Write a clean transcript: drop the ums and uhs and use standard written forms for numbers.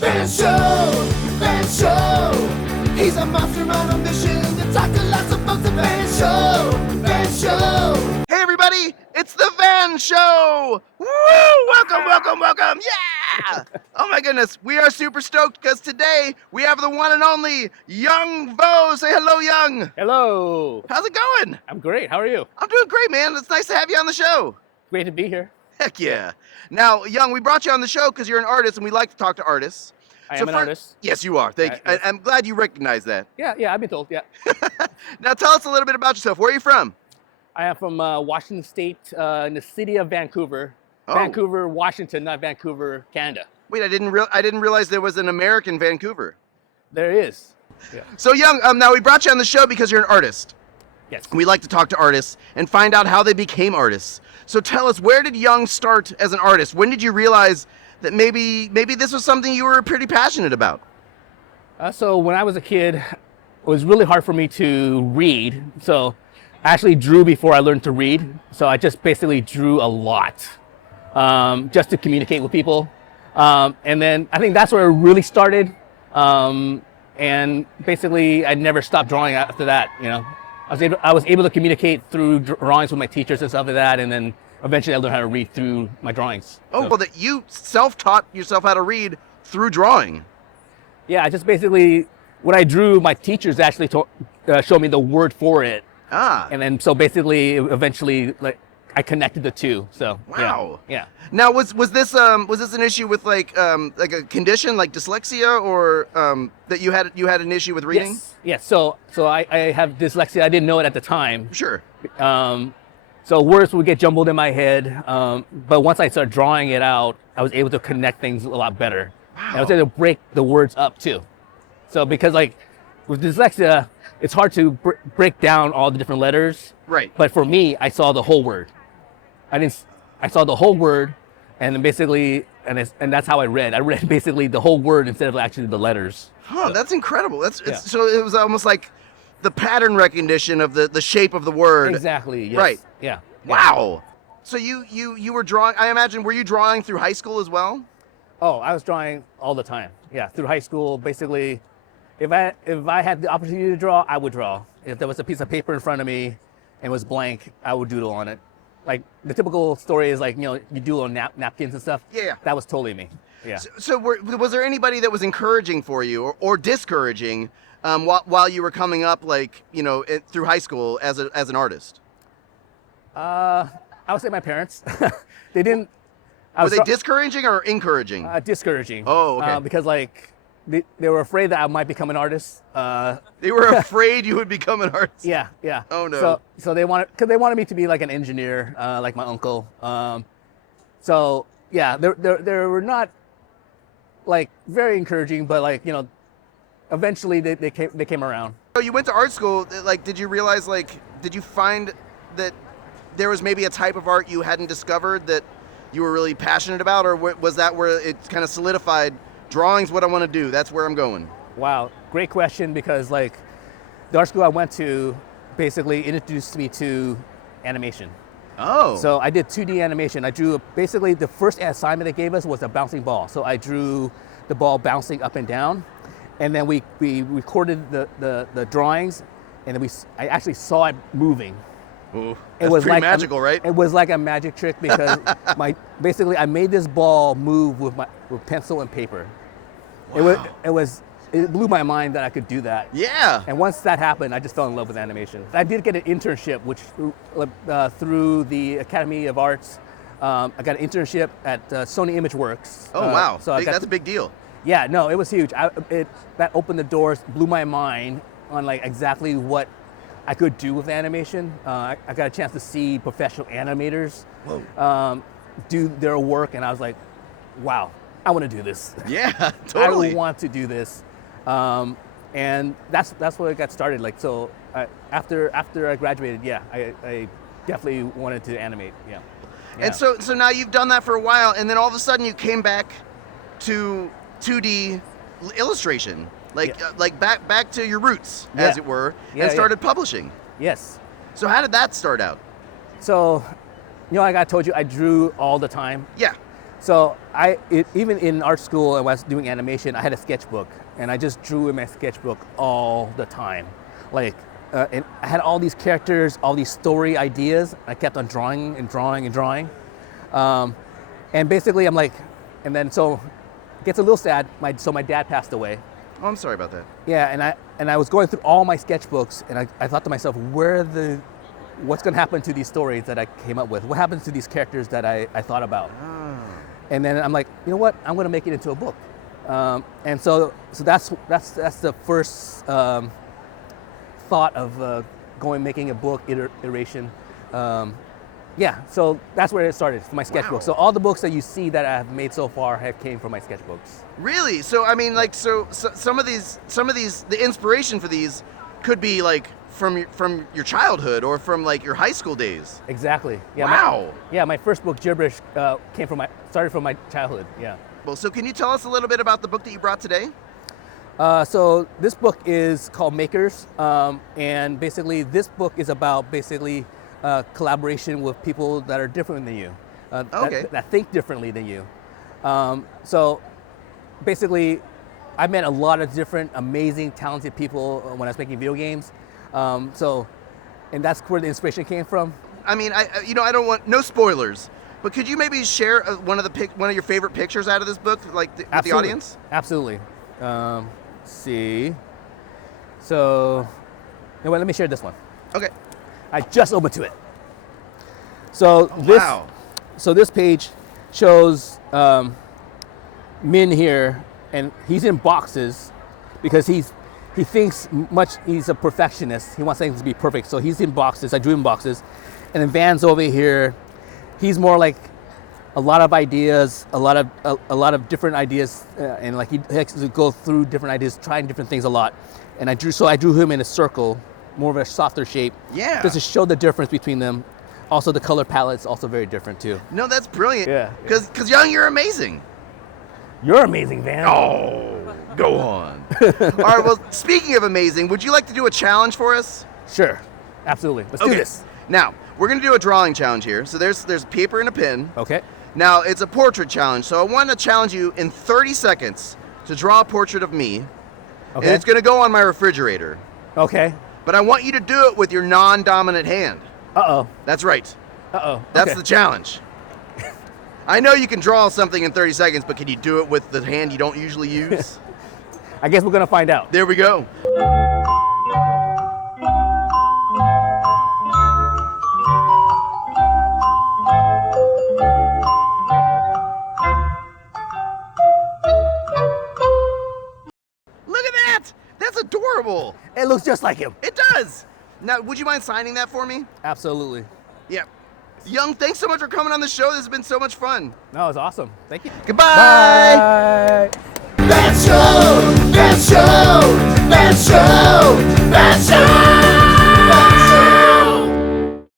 Van Show. He's a monster on a mission to talk to lots of folks. The Van Show. Hey everybody, it's the Van Show! Woo! Welcome! Yeah! Oh my goodness, we are super stoked because today we have the one and only Young Vo. Say hello, Young. Hello. How's it going? I'm great. How are you? I'm doing great, man. It's nice to have you on the show. Great to be here. Heck yeah. Now, Young, we brought you on the show because you're an artist and we like to talk to artists. I am an artist. Yes, you are. Thank you. Yes. I'm glad you recognize that. Yeah, I've been told, yeah. Now tell us a little bit about yourself. Where are you from? I am from Washington State, in the city of Vancouver. Oh. Vancouver, Washington, not Vancouver, Canada. Wait, I didn't realize there was an American Vancouver. There is. Yeah. So Young, now we brought you on the show because you're an artist. Yes. We like to talk to artists and find out how they became artists. So tell us, where did Young start as an artist? When did you realize that maybe this was something you were pretty passionate about? So when I was a kid, it was really hard for me to read. So I actually drew before I learned to read. So I just basically drew a lot, just to communicate with people. And then I think that's where it really started. And basically I never stopped drawing after that, you know. I was able to communicate through drawings with my teachers and stuff like that, and then eventually I learned how to read through my drawings. Oh, well, that you self-taught yourself how to read through drawing. Yeah, I just basically, when I drew, my teachers actually showed me the word for it. Ah. And then, so basically, eventually, like, I connected the two. So Wow. Yeah. Now, was this an issue with like a condition like dyslexia, or that you had an issue with reading? Yes. So I have dyslexia. I didn't know it at the time. Sure. So words would get jumbled in my head. But once I started drawing it out, I was able to connect things a lot better. Wow. And I was able to break the words up too. So because like with dyslexia, it's hard to break down all the different letters. Right. But for me, I saw the whole word. I saw the whole word, and then basically, and that's how I read. I read basically the whole word instead of actually the letters. Huh, So, that's incredible. Yeah. So it was almost like the pattern recognition of the shape of the word. exactly. Yes. Right. Yeah. Wow. So you were drawing, I imagine, were you drawing through high school as well? Oh, I was drawing all the time. Yeah, through high school, basically, if I had the opportunity to draw, I would draw. If there was a piece of paper in front of me and it was blank, I would doodle on it. Like the typical story is like, you know, you doodle on napkins and stuff. Yeah. That was totally me. Yeah. So was there anybody that was encouraging for you or discouraging while you were coming up, like, you know, through high school as an artist? I would say my parents. They didn't. Were they discouraging or encouraging? Discouraging. Oh, okay. Because like they were afraid that I might become an artist. They were afraid you would become an artist? Yeah. Oh, no. So they wanted me to be like an engineer, like my uncle. So yeah, they were not like very encouraging, but like, you know, eventually they came around. So you went to art school. Like, did you realize, like, did you find that there was maybe a type of art you hadn't discovered that you were really passionate about, or was that where it kind of solidified? Drawing's what I want to do. That's where I'm going. Wow, great question, because like the art school I went to basically introduced me to animation. Oh. So I did 2D animation. I drew basically the first assignment they gave us was a bouncing ball. So I drew the ball bouncing up and down, and then we recorded the drawings, and then I actually saw it moving. Ooh, It that's was pretty like magical, right? It was like a magic trick because basically I made this ball move with pencil and paper. Wow. It blew my mind that I could do that. Yeah. And once that happened, I just fell in love with animation. I did get an internship, which through the Academy of Arts, I got an internship at Sony ImageWorks. Oh, wow. So That's a big deal. Yeah, no, it was huge. That opened the doors, blew my mind on like exactly what I could do with animation. I got a chance to see professional animators do their work, and I was like, wow, I want to do this. Yeah, totally. I want to do this. And that's where it got started. Like, so after I graduated, yeah, I definitely wanted to animate. Yeah. And so now you've done that for a while, and then all of a sudden you came back to 2D illustration, like back to your roots, as it were, and started publishing. Yes. So how did that start out? So, you know, like I told you, I drew all the time. Yeah. So even in art school, when I was doing animation, I had a sketchbook, and I just drew in my sketchbook all the time. Like, and I had all these characters, all these story ideas. I kept on drawing and drawing and drawing. And basically, I'm like, and then so it gets a little sad. So my dad passed away. Oh, I'm sorry about that. Yeah, and I was going through all my sketchbooks, and I thought to myself, what's going to happen to these stories that I came up with? What happens to these characters that I thought about? Oh. And then I'm like, you know what? I'm going to make it into a book. And so that's the first thought of making a book iteration. Yeah, so that's where it started, my sketchbook. Wow. So all the books that you see that I've made so far came from my sketchbooks. Really? So I mean, like, so some of these, the inspiration for these could be like from your childhood or from like your high school days. Exactly. Yeah. Wow. My first book, Gibberish, started from my childhood. Yeah. Well, so can you tell us a little bit about the book that you brought today? So this book is called Makers, and basically this book is about collaboration with people that are different than you, that think differently than you. So basically, I met a lot of different amazing, talented people when I was making video games. And that's where the inspiration came from. I mean, I don't want no spoilers, but could you maybe share one of your favorite pictures out of this book, like with the audience? Absolutely. Let's see. So, let me share this one. Okay. I just opened to it. So this page shows Min here, and he's in boxes because he thinks he's a perfectionist. He wants things to be perfect, so he's in boxes. I drew him boxes. And then Van's over here. He's more like a lot of ideas, a lot of different ideas, and like he likes to go through different ideas, trying different things a lot. And I drew him in a circle, more of a softer shape. Yeah. Just to show the difference between them. Also, the color palette's also very different too. No, that's brilliant. Yeah. Because Young, you're amazing. You're amazing, Van. Oh, go on. All right. Well, speaking of amazing, would you like to do a challenge for us? Sure. Absolutely. Let's do this. Now we're gonna do a drawing challenge here. So there's paper and a pen. Okay. Now it's a portrait challenge. So I want to challenge you in 30 seconds to draw a portrait of me. Okay. And it's gonna go on my refrigerator. Okay. But I want you to do it with your non-dominant hand. Uh-oh. That's right. Uh-oh. That's okay. the challenge. I know you can draw something in 30 seconds, but can you do it with the hand you don't usually use? I guess we're gonna find out. There we go. Look at that! That's adorable. It looks just like him. It does. Now, would you mind signing that for me? Absolutely. Yeah. Young, thanks so much for coming on the show. This has been so much fun. No, it was awesome. Thank you. Goodbye. Bye. That's show.